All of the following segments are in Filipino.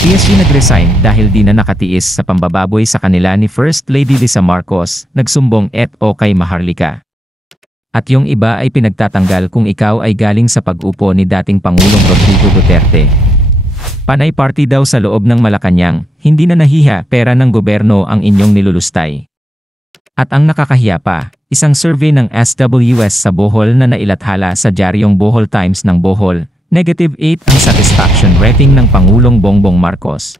PSG nag-resign dahil di na nakatiis sa pambababoy sa kanila ni First Lady Lisa Marcos, nagsumbong o kay Maharlika. At yung iba ay pinagtatanggal kung ikaw ay galing sa pag-upo ni dating Pangulong Rodrigo Duterte. Panay party daw sa loob ng Malacanang, hindi na nahiya pera ng gobyerno ang inyong nilulustay. At ang nakakahiya pa, isang survey ng SWS sa Bohol na nailathala sa Diaryong Bohol Times ng Bohol, -8 ang satisfaction rating ng Pangulong Bongbong Marcos.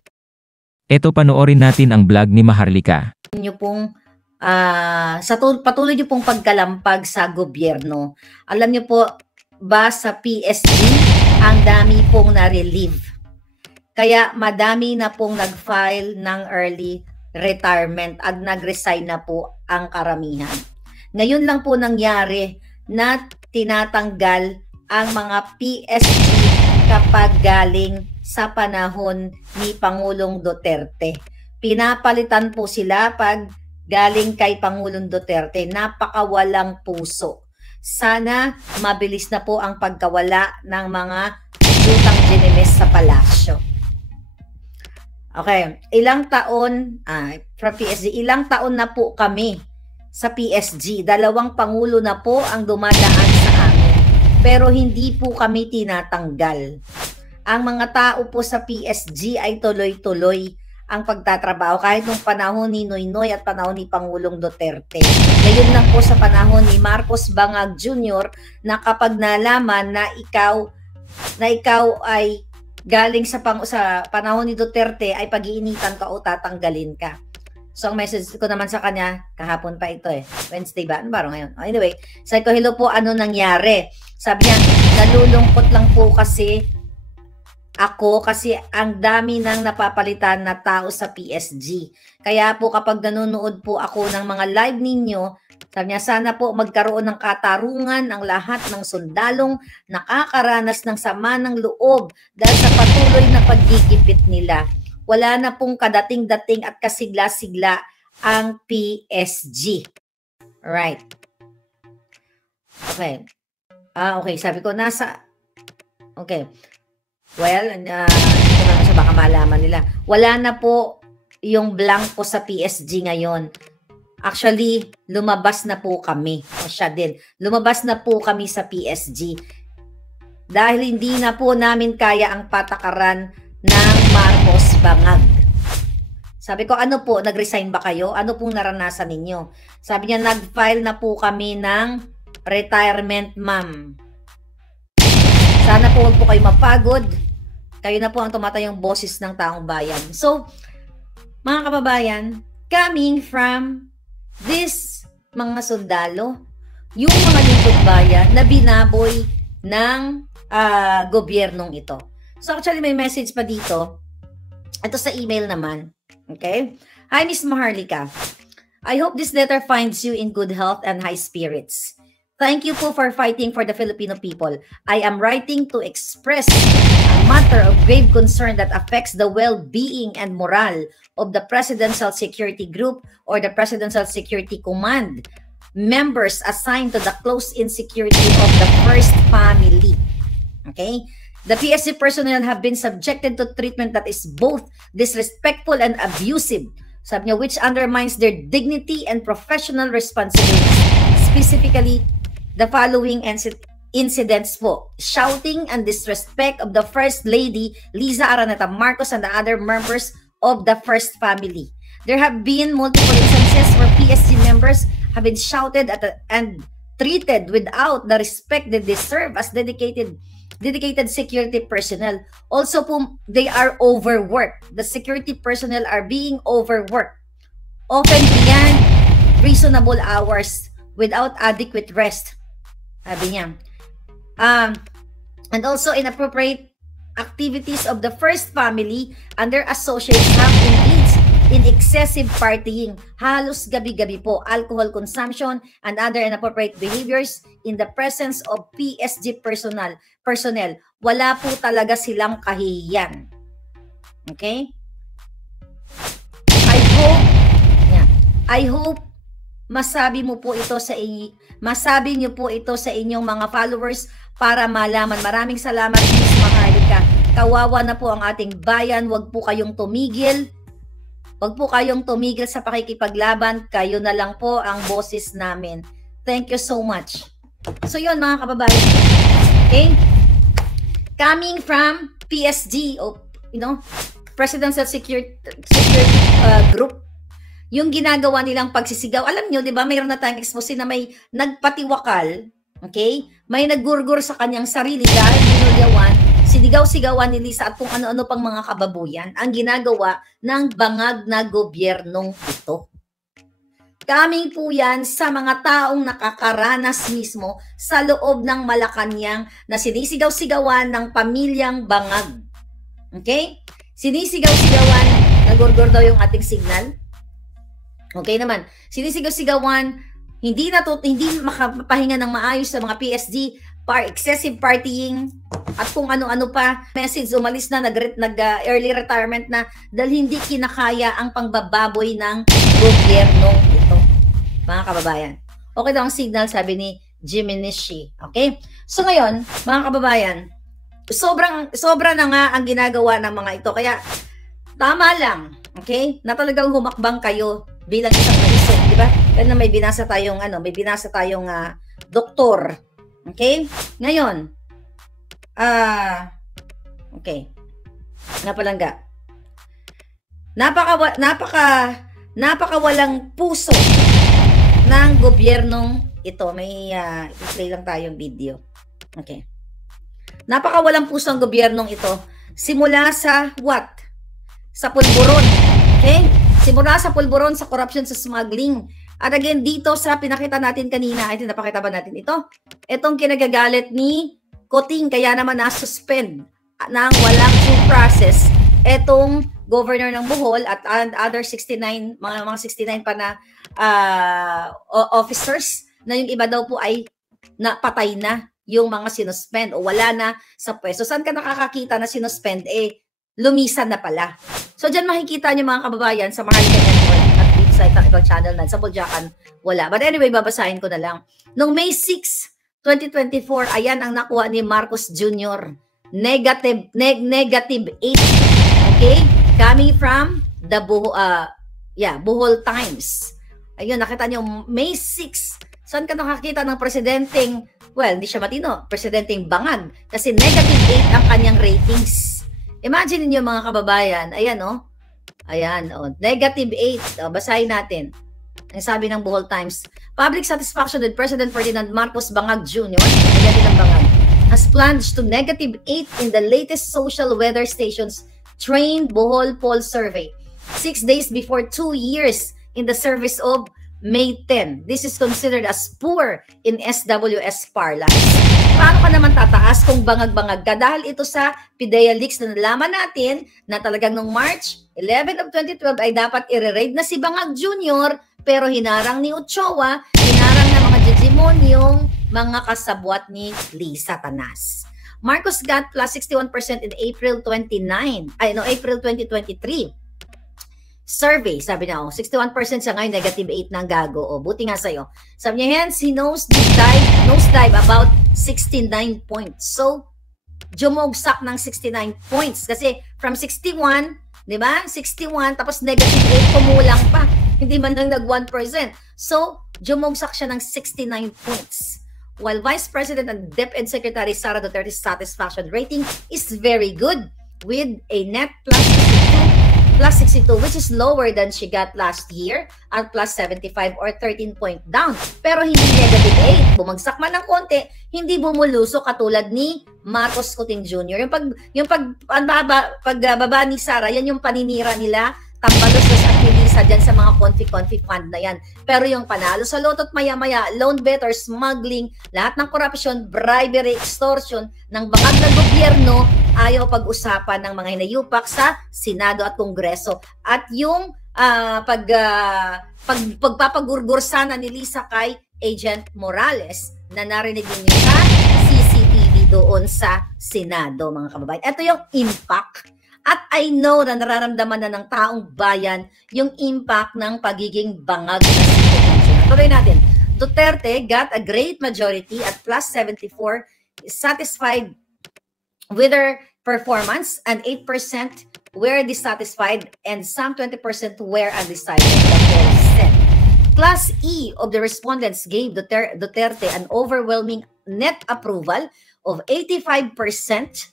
Eto panoorin natin ang vlog ni Maharlika. Niyo pong patuloy niyo pong pagkalampag sa gobyerno. Alam niyo po ba sa PSG, ang dami pong na-relieve. Kaya madami na pong nag-file ng early retirement at nag-resign na po ang karamihan. Ngayon lang po nangyari na tinatanggal ang mga PSG kapag galing sa panahon ni Pangulong Duterte. Pinapalitan po sila pag galing kay Pangulong Duterte. Napakawalang puso. Sana mabilis na po ang pagkawala ng mga utang ginimes sa palasyo. Okay, ilang taon na po kami sa PSG. 2 pangulo na po ang dumadaan sa amin. Pero hindi po kami tinatanggal. Ang mga tao po sa PSG ay tuloy-tuloy ang pagtatrabaho kahit nung panahon ni Noynoy at panahon ni Pangulong Duterte. Ngayon lang po sa panahon ni Marcos Bangag Jr. na kapag nalaman na ikaw ay galing sa panahon ni Duterte ay pag-iinitan ka o tatanggalin ka. So ang message ko naman sa kanya, kahapon pa ito Wednesday ba? Ano ba ngayon? Anyway, sabi ko, hello po, ano nangyari? Sabi niya, nalulungkot lang po kasi ako kasi ang dami nang napapalitan na tao sa PSG. Kaya po kapag nanonood po ako ng mga live ninyo, sabi niya, sana po magkaroon ng katarungan ang lahat ng sundalong nakakaranas ng sama ng loob dahil sa patuloy na paggigipit nila. Wala na pong kadating-dating at kasigla-sigla ang PSG. Alright. Okay. Okay. Sabi ko, okay. Well, ito naman siya, baka malaman nila. Wala na po yung blanco sa PSG ngayon. Actually, lumabas na po kami. O siya din. Lumabas na po kami sa PSG. Dahil hindi na po namin kaya ang patakaran ng Marcos Bangag. Sabi ko, ano po, nag-resign ba kayo? Ano pong naranasan ninyo? Sabi niya, nag-file na po kami ng retirement, ma'am. Sana po huwag po kayo mapagod. Kayo na po ang tumatayong boses ng taong bayan. So, mga kababayan, coming from this mga sundalo, yung mga lingkod bayan na binaboy ng gobyernong ito. So, actually, may message pa dito. Ito sa email naman. Okay? Hi, Miss Maharlika. I hope this letter finds you in good health and high spirits. Thank you po for fighting for the Filipino people. I am writing to express a matter of grave concern that affects the well-being and morale of the Presidential Security Group or the Presidential Security Command members assigned to the close-in security of the First Family. Okay? The PSG personnel have been subjected to treatment that is both disrespectful and abusive, sabi niya, which undermines their dignity and professional responsibilities. Specifically, the following incidents po: shouting and disrespect of the First Lady Liza Araneta Marcos and the other members of the First Family. There have been multiple instances where PSG members have been shouted at and treated without the respect they deserve as dedicated security personnel. Also po, they are overworked. The security personnel are being overworked, often beyond reasonable hours without adequate rest. Sabi niya. And also inappropriate activities of the First Family and their associates have engaged in excessive partying, halos gabi-gabi po, alcohol consumption, and other inappropriate behaviors in the presence of PSG personnel. Wala po talaga silang kahihiyan. Okay? I hope masabi niyo po ito sa inyong mga followers para malaman. Maraming salamat, Miss Maharlika. Kawawa na po ang ating bayan. Huwag po kayong tumigil. Huwag po kayong tumigil sa pakikipaglaban. Kayo na lang po ang boses namin. Thank you so much. So yun mga kababayan. Okay? Coming from PSG, Presidential Security Group, yung ginagawa nilang pagsisigaw. Alam nyo, di ba, mayroon na tayong expose na may nagpatiwakal, okay? May naggurgur sa kanyang sarili dahil binulyawan, sinigaw-sigawan ni Lisa at kung ano-ano pang mga kababuyan ang ginagawa ng bangag na gobyernong ito. Coming po yan sa mga taong nakakaranas mismo sa loob ng Malacanang na sinisigaw-sigawan ng pamilyang bangag. Okay? Sinisigaw-sigawan, nagurgur daw yung ating signal. Okay naman. Sinisigaw-sigawan, hindi makapahinga ng maayos sa mga PSG, excessive partying, at kung ano-ano pa. Message, umalis na, early retirement na dahil hindi kinakaya ang pangbababoy ng gobyerno ito. Mga kababayan. Okay daw ang signal, sabi ni Jiminishi. Okay? So ngayon, mga kababayan, sobra na nga ang ginagawa ng mga ito. Kaya, tama lang, okay? Na talagang humakbang kayo bilang isang maisip, di ba? Kaya may binasa tayong doktor. Okay? Ngayon, okay. Napalangga. Napakawalang puso ng gobyernong ito. May i-play lang tayong video. Okay. Napakawalang puso ang gobyernong ito. Simula sa what? Sa pulburon. Okay? Simula sa pulburon, sa corruption, sa smuggling. At again, dito sa pinakita natin kanina, ito, napakita ba natin ito? Itong kinagagalit ni Coting, kaya naman na-suspend ng walang due process itong governor ng Bohol at other 69, mga 69 pa na officers, na yung iba daw po ay napatay na yung mga sinuspend o wala na sa pwesto. Saan ka nakakakita na sinuspend? Lumisan na pala. So, dyan makikita nyo mga kababayan sa Maharlika Network at website ng ibang channel na. Sa Buljakan, wala. But anyway, babasahin ko na lang. Noong May 6, 2024, ayan ang nakuha ni Marcos Jr. Negative 8. Okay? Coming from the Bohol Times. Ayun, nakita nyo, May 6. Saan ka nakakita ng presidenteng, well, hindi siya matino, presidenteng bangag. Kasi negative 8 ang kanyang ratings. Imagine niyo mga kababayan, ayan oh. Ayan oh, negative 8. Basahin natin. Ang sabi ng Bohol Times, public satisfaction with President Ferdinand Marcos Bangag Jr. Negative bangag has plunged to negative 8 in the latest social weather station's trained Bohol poll survey. 6 days before 2 years in the service of May 10. This is considered as poor in SWS parlance. Paano ka naman tataas kung bangag-bangag ka? Dahil ito sa PIDEA leaks na nalaman natin na talagang noong March 11 of 2012 ay dapat i-raid na si Bangag Jr. pero hinarang ni Ochoa, hinarang na mga jejemonyong mga kasabwat ni Lisa Tanas. Marcos got plus 61% in April 2023. Survey, sabi na, 61% siya ngayon, negative 8 ng gago. Buti nga sa'yo. Sabi niya, hence, he nosedive about 69 points. So, jumogsak ng 69 points. Kasi, from 61, di ba? 61, tapos negative 8, kumulang pa. Hindi man lang nag 1%. So, jumogsak siya ng 69 points. While Vice President and DepEd Secretary Sara Duterte's satisfaction rating is very good with a net plus 62, which is lower than she got last year at plus 75 or 13 point down. Pero hindi negative 8. Bumagsak man ng konti, hindi bumulusok katulad ni Marcos Coting Jr. Yung pagbaba ni Sara, yan yung paninira nila, Tambaluslos at Melissa dyan sa mga confi fund na yan. Pero yung panalo sa loto't maya-maya, loan better, smuggling, lahat ng corruption, bribery, extortion ng bangag na gobyerno, ayaw pag-usapan ng mga hinayupak sa Senado at Kongreso. At yung pagpapagurgur sana ni Lisa kay Agent Morales na narinig niyo sa CCTV doon sa Senado, mga kababayan. Ito yung impact. At I know na nararamdaman na ng taong bayan yung impact ng pagiging bangag na si Tuloy natin. Duterte got a great majority at plus 74, is satisfied with her performance, and 8% were dissatisfied, and some 20% were undecided, the poll said. Class E of the respondents gave Duterte an overwhelming net approval of 85%,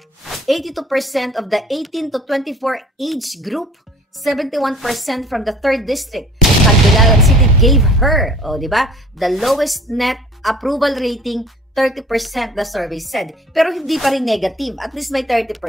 82% of the 18 to 24 age group, 71% from the 3rd district. Tagbilaran City gave her, diba, the lowest net approval rating, 30%, the survey said. Pero hindi pa rin negative. At least may 30%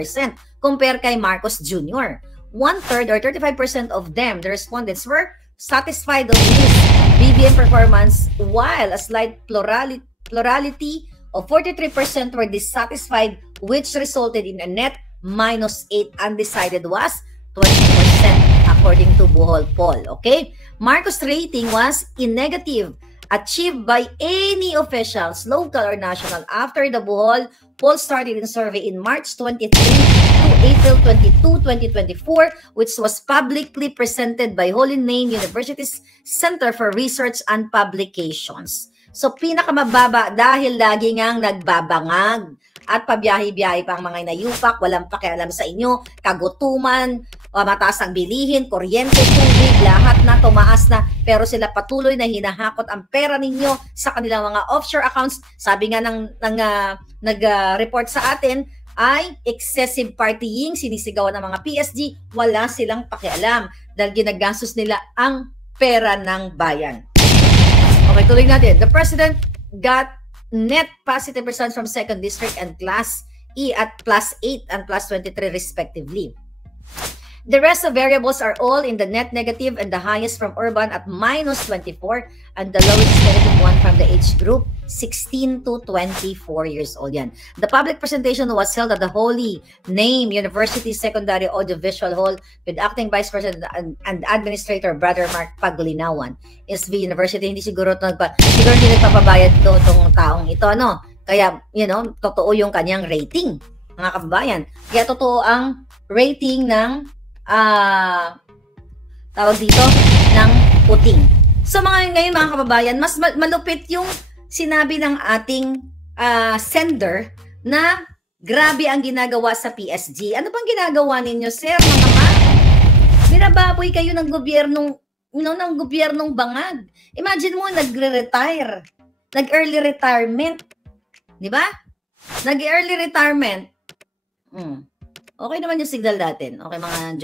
compare kay Marcos Jr. 1/3 or 35% of them, the respondents, were satisfied of his BBM performance, while a slight plurality of 43% were dissatisfied, which resulted in a net -8. Undecided was 20%, according to Bohol poll. Okay? Marcos' rating was in negative, achieved by any officials, local or national, after the Bohol poll started in survey in March 23 to April 22, 2024, which was publicly presented by Holy Name University's Center for Research and Publications. So, pinakamababa dahil lagi ngang nagbabangag at pabiyahe-biyahe pa ang mga inayupak, walang pakialam sa inyo, kagutuman, mataas ang bilihin, kuryente, tubig, lahat na tumaas na, pero sila patuloy na hinahakot ang pera ninyo sa kanilang mga offshore accounts. Sabi nga nag-report sa atin ay excessive partying, sinisigawan ng mga PSG, wala silang pakialam dahil ginagastos nila ang pera ng bayan. Okay, tuloy natin. The president got net positive results from 2nd district and Class E at +8 and +23 respectively. The rest of variables are all in the net negative, and the highest from urban at -24 and the lowest -1 from the age group 16 to 24 years old. Yan. The public presentation was held at the Holy Name University Secondary Audiovisual Hall with Acting Vice President and Administrator Brother Mark Paglinawan. SV University, siguro hindi nagpapabayad itong taong ito, no? Kaya, totoo yung kanyang rating, mga kababayan. Kaya totoo ang rating ng tawag dito, ng puting. So ngayon mga kababayan, mas malupit yung sinabi ng ating sender na grabe ang ginagawa sa PSG. Ano bang ginagawa ninyo, sir, mga ma'am? Binababoy kayo ng gobyernong bangag. Imagine mo, nagre-retire. Nag-early retirement. Di ba? Nag-early retirement. Okay naman yung signal natin. Okay, mga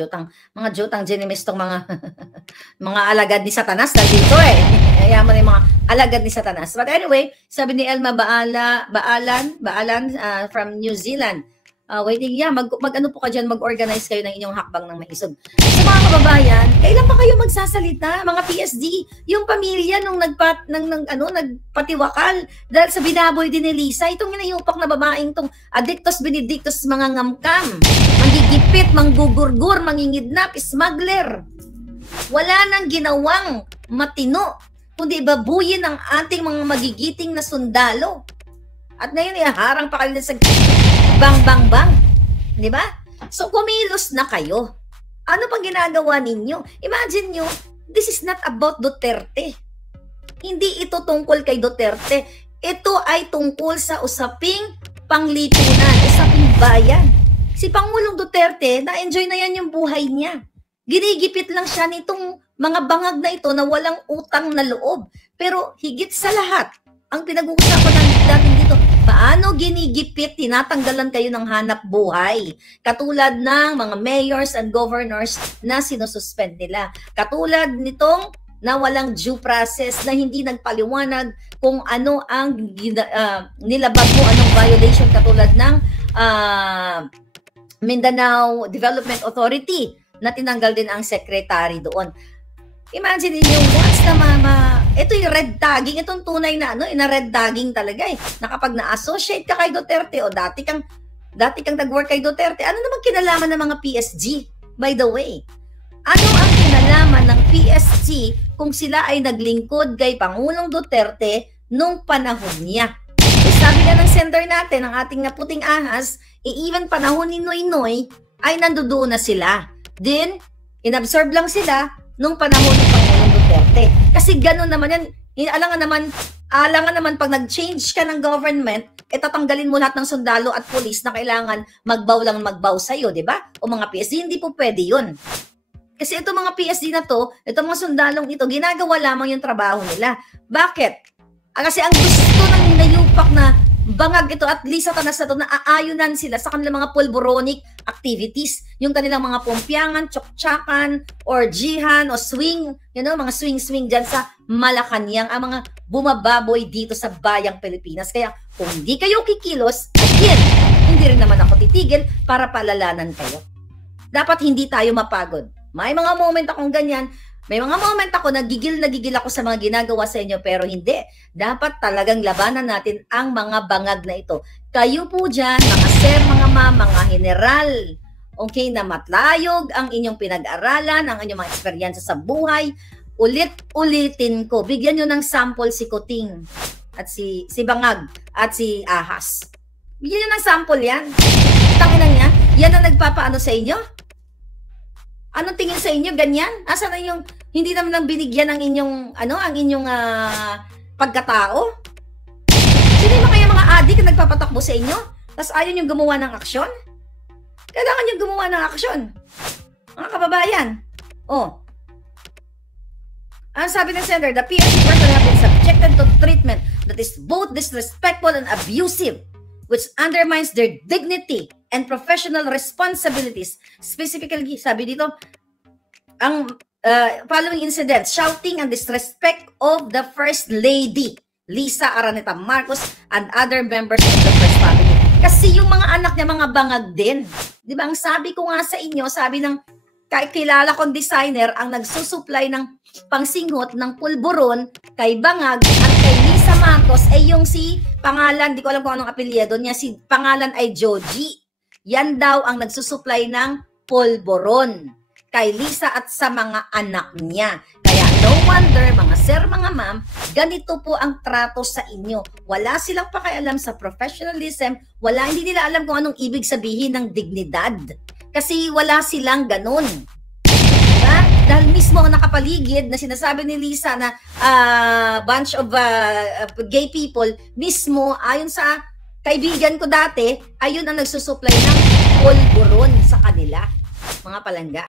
jotang genimis tong mga mga alagad ni Satanas dito Yaman yung mga alagad ni Satanas. But anyway, sabi ni Elma Baalan from New Zealand. Waiting, mag-ano po ka dyan, mag-organize kayo ng inyong hakbang ng maisog. So mga kababayan, kailan pa kayo magsasalita? Mga PSD, yung pamilya nung nagpatiwakal dahil sa binaboy din ni Lisa, itong inayupak na babaeng tong Adictus Benedictus, mga ngamkam, manggigipit, manggugurgur, mangingidnap, smuggler. Wala nang ginawang matino, kundi babuyin ang ating mga magigiting na sundalo. At ngayon, harang pa kayo sa bang. Di ba? So, kumilos na kayo. Ano pang ginagawa ninyo? Imagine nyo, this is not about Duterte. Hindi ito tungkol kay Duterte. Ito ay tungkol sa usaping panglipunan, usaping bayan. Si Pangulong Duterte, na-enjoy na yan yung buhay niya. Ginigipit lang siya nitong mga bangag na ito na walang utang na loob. Pero higit sa lahat, ang pinag-uusapan natin dito, paano ginigipit, tinatanggalan kayo ng hanap buhay. Katulad ng mga mayors and governors na sinususpend nila. Katulad nitong na walang due process, na hindi nagpaliwanag kung ano ang nilabag mo, anong violation, katulad ng Mindanao Development Authority na tinanggal din ang secretary doon. Imagine niyo, once na ito yung red tagging, itong tunay na ina-red tagging talaga na kapag na-associate ka kay Duterte o dati kang nag-work kay Duterte, ano naman kinalaman ng mga PSG, by the way? Ano ang kinalaman ng PSG kung sila ay naglingkod kay Pangulong Duterte nung panahon niya? Sabi nga ng sender natin, ang ating naputing ahas, even panahon ni Noynoy, ay nandoon na sila. Then, inabsorb lang sila nung panahon ni Pangulong Duterte. Kasi gano'n naman yan, alam nga naman, Alangan naman pag nag-change ka ng government, tatanggalin mo lahat ng sundalo at pulis na kailangan magbaw lang magbaw sa'yo, di ba? O mga PSD, hindi po pwede yun. Kasi itong mga PSD na to, itong mga sundalong ito, ginagawa lamang yung trabaho nila. Bakit? Kasi ang gusto ng nayupak na bangag ito at Lisa Tanas na to, na aayunan sila sa kanilang mga pulboronic activities. Yung kanilang mga pumpyangan, tsoktsakan, or jihan, o swing, mga swing-swing dyan sa Malacanang, ang mga bumababoy dito sa bayang Pilipinas. Kaya kung hindi kayo kikilos, again, hindi rin naman ako titigil para palalanan kayo. Dapat hindi tayo mapagod. May mga moment akong ganyan, may mga moment ako nagigil ako sa mga ginagawa sa inyo, pero hindi. Dapat talagang labanan natin ang mga bangag na ito. Kayo po dyan, mga sir, mga ma'am, mga general, okay, na matlayog ang inyong pinag-aralan, ang inyong mga eksperyensya sa buhay, ulit-ulitin ko. Bigyan nyo ng sample si Kuting at si Bangag at si Ahas. Bigyan nyo ng sample yan. Tanginan niya, yan ang nagpapaano sa inyo? Anong tingin sa inyo? Ganyan? Asa na yung hindi naman nang binigyan ng inyong pagkatao? Sino ba kaya mga adik na nagpapatakbo sa inyo? Tapos ayaw nyo gumawa ng aksyon? Kailangan nyo gumawa ng aksyon. Mga kababayan. Ang sabi ng Senator, the PSC person have been subjected to treatment that is both disrespectful and abusive, which undermines their dignity and professional responsibilities. Specifically, sabi dito, ang following incidents, shouting and disrespect of the First Lady, Lisa Araneta Marcos, and other members of the First Family. Kasi yung mga anak niya, mga bangag din. Di ba? Ang sabi ko nga sa inyo, sabi ng kilala kong designer, ang nagsusupply ng pangsinghot ng pulburon kay Bangag at kay Lisa Marcos ay yung si pangalan, di ko alam kung anong apelyido niya, si pangalan ay Joji. Yan daw ang nagsusupply ng pulburon kay Lisa at sa mga anak niya. Kaya no wonder, mga sir, mga ma'am, ganito po ang trato sa inyo. Wala silang pakialam sa professionalism, hindi nila alam kung anong ibig sabihin ng dignidad. Kasi wala silang ganun. Diba? Dahil mismo ang nakapaligid na sinasabi ni Lisa na bunch of gay people, mismo ayon sa kaibigan ko dati, ayun ang nagsusupply ng pulburon sa kanila, mga palangga.